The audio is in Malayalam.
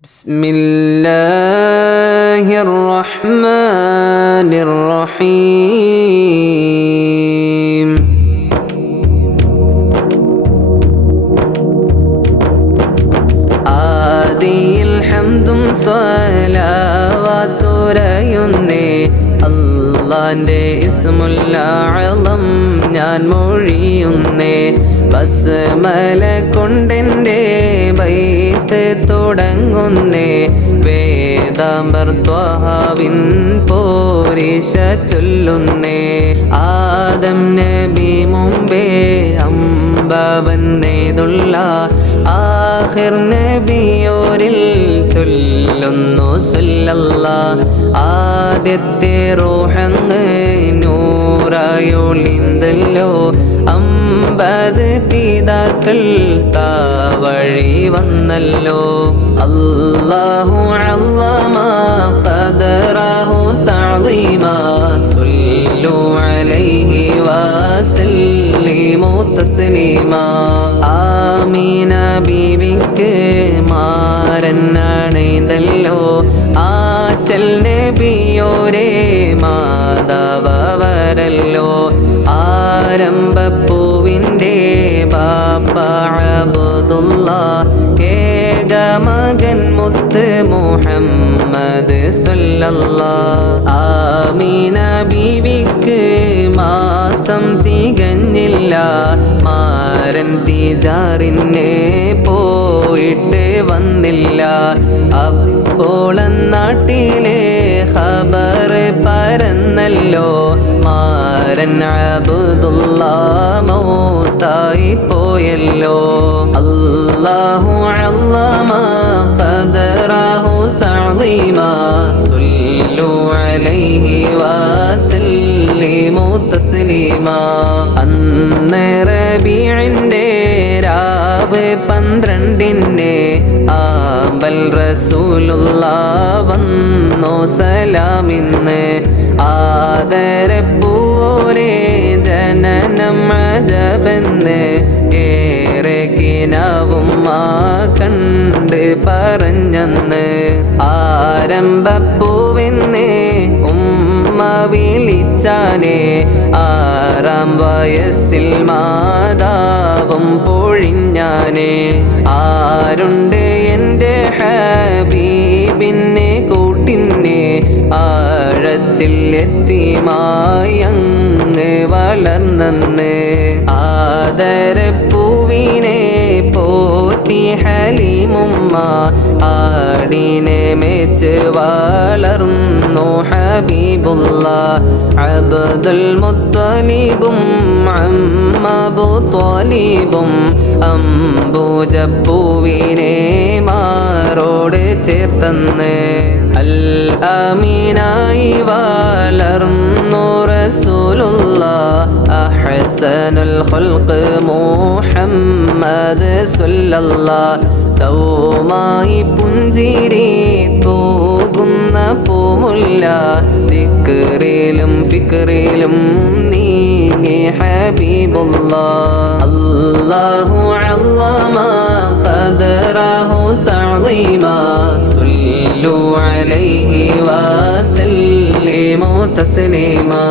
بسم الله الرحمن الرحيم ആദിയിൽ ഹംദും സ്വലാവാത്തുരയുന്നേ അള്ളാന്റെ ഇസ്മുല്ലാം ഞാൻ മൊഴിയുന്നേ ബസ്മല കൊണ്ടെൻ്റെ ബൈത്ത് തുടങ്ങുന്നേ. വേദാംബർ ത്വഹാവിൻ പോരിശ ചൊല്ലുന്നേ. ആദം നബി മുമ്പേ അമ്പവന്നേതുള്ള ആഹിർ നബിയോരിൽ ചൊല്ലുന്നു സല്ലല്ല. ആദ്യത്തെ റോഹങ്ങ് നൂറായോളിന്തല്ലോ. അമ്പത് പിതാക്കൾ താവഴി വന്നല്ലോ. അല്ലാഹു അള്ളമ ഖദറഹു സല്ലു അലൈഹി ആമീന ബീവിക്ക് മാരനാണേതല്ലോ. ആറ്റൽ നബിയോരേ മാതാവരല്ലോ വരല്ലോ. ബാപ്പ അബ്ദുള്ള മകൻ മുത്ത് മുഹമ്മദ് ആമീന ബീവിക്ക് മാസം തികഞ്ഞില്ല. മാരൻ തീജാറിനെ പോയിട്ട് വന്നില്ല. അപ്പോൾ നാട്ടിലെ ഖബർ പരന്നല്ലോ. മാരൻ അബ്ദുള്ള പോയല്ലോ. അല്ലാഹു അള്ളമ ഖദറഹു തഅളീമ സല്ലു അലൈഹി വസല്ലിമു തസ്ലീമ. അന്ന് റബീഇന്റെ രാവ് പന്ത്രണ്ടിന്റെ ആമ്പൽ റസൂലുള്ള വന്നോ സലാമിന്ന്. ആദരപ്പൂരെ ജനനം അജബെന്ന് കണ്ട് പറഞ്ഞെന്ന് ആരംഭപ്പൂവെന്ന് ഉമ്മ വിളിച്ചാനെ ആറാം വയസ്സിൽ മാതാവും പൊഴിഞ്ഞാനേ. ആരുണ്ട് എന്റെ ഹബീബിനെ കൂട്ടിന്നെ? ആഴത്തിൽ എത്തിമായങ്ങ് വളർന്നെന്ന്. ആദരപ്പ് ഹലീമുമ്മ ആടിനെ മേച്ച് വളർന്നു ഹബീബുള്ള അബ്ദുൽ മുത്തലിബും അമ്മബു ത്വലീബും അംബുജപ്പൂവിനെ മാറോട് ചേർത്തന്ന്. അൽ അമീനായി വളർന്നു അഹ്സനുൽ ഖൽഖ് മുഹമ്മദ് സല്ലല്ലാ ദൗമായി പുഞ്ചിരി പോകുന്ന പൂമുല്ല ദിക്റിലും ഫിക്റിലും നീങ്ങി ഹബീബുള്ള അല്ലാഹു അള്ളമ ഖദറഹു തഅളീമ സല്ലു അലൈഹി വസല്ലിമു തസ്ലീമാ